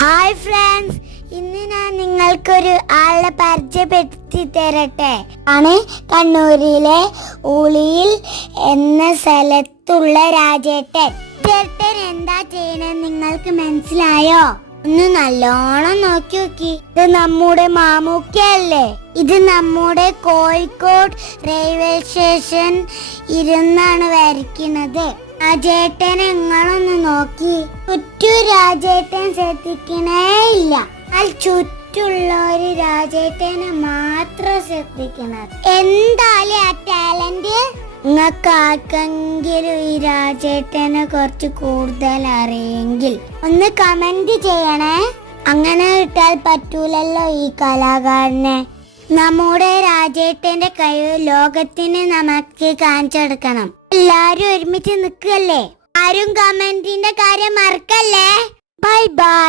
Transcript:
Hi friends, ഇന്ന് ഞാൻ നിങ്ങൾക്കൊരു ആളെ പരിചയപ്പെടുത്തി തരട്ടെ. ആണ് കണ്ണൂരിലെ ഉളിയിൽ എന്ന സ്ഥലത്തുള്ള രാജേട്ടൻ. എന്താ ചെയ്യണെന്ന് നിങ്ങൾക്ക് മനസ്സിലായോ? ഒന്ന് നല്ലോണം നോക്കി നോക്കി. ഇത് നമ്മുടെ മാമൂക്കയല്ലേ? ഇത് നമ്മുടെ കോഴിക്കോട് റെയിൽവേ സ്റ്റേഷൻ ഇരുന്നാണ് വരയ്ക്കുന്നത്. രാജേട്ടൻ നിങ്ങളൊന്ന് നോക്കി. ചുറ്റും രാജേട്ടൻ ശ്രദ്ധിക്കണേ ഇല്ല. ചുറ്റുള്ളൊരു രാജേട്ടനെ മാത്രം ശ്രദ്ധിക്കണം. എന്തായാലും ആ ടാലന്റ് നിങ്ങൾക്ക് ആർക്കെങ്കിലും ഈ രാജേട്ടനെ കുറച്ച് കൂടുതൽ അറിയെങ്കിൽ ഒന്ന് കമന്റ് ചെയ്യണേ. അങ്ങനെ ഇട്ടാൽ പറ്റൂലല്ലോ ഈ കലാകാരനെ. നമ്മുടെ രാജേട്ടന്റെ കഴിവ് ലോകത്തിന് നമുക്ക് കാണിച്ചെടുക്കണം. എല്ലാരും ഒരുമിച്ച് നിൽക്കല്ലേ? ആരും കമന്റിന്റെ കാര്യം മറക്കല്ലേ. Bye bye.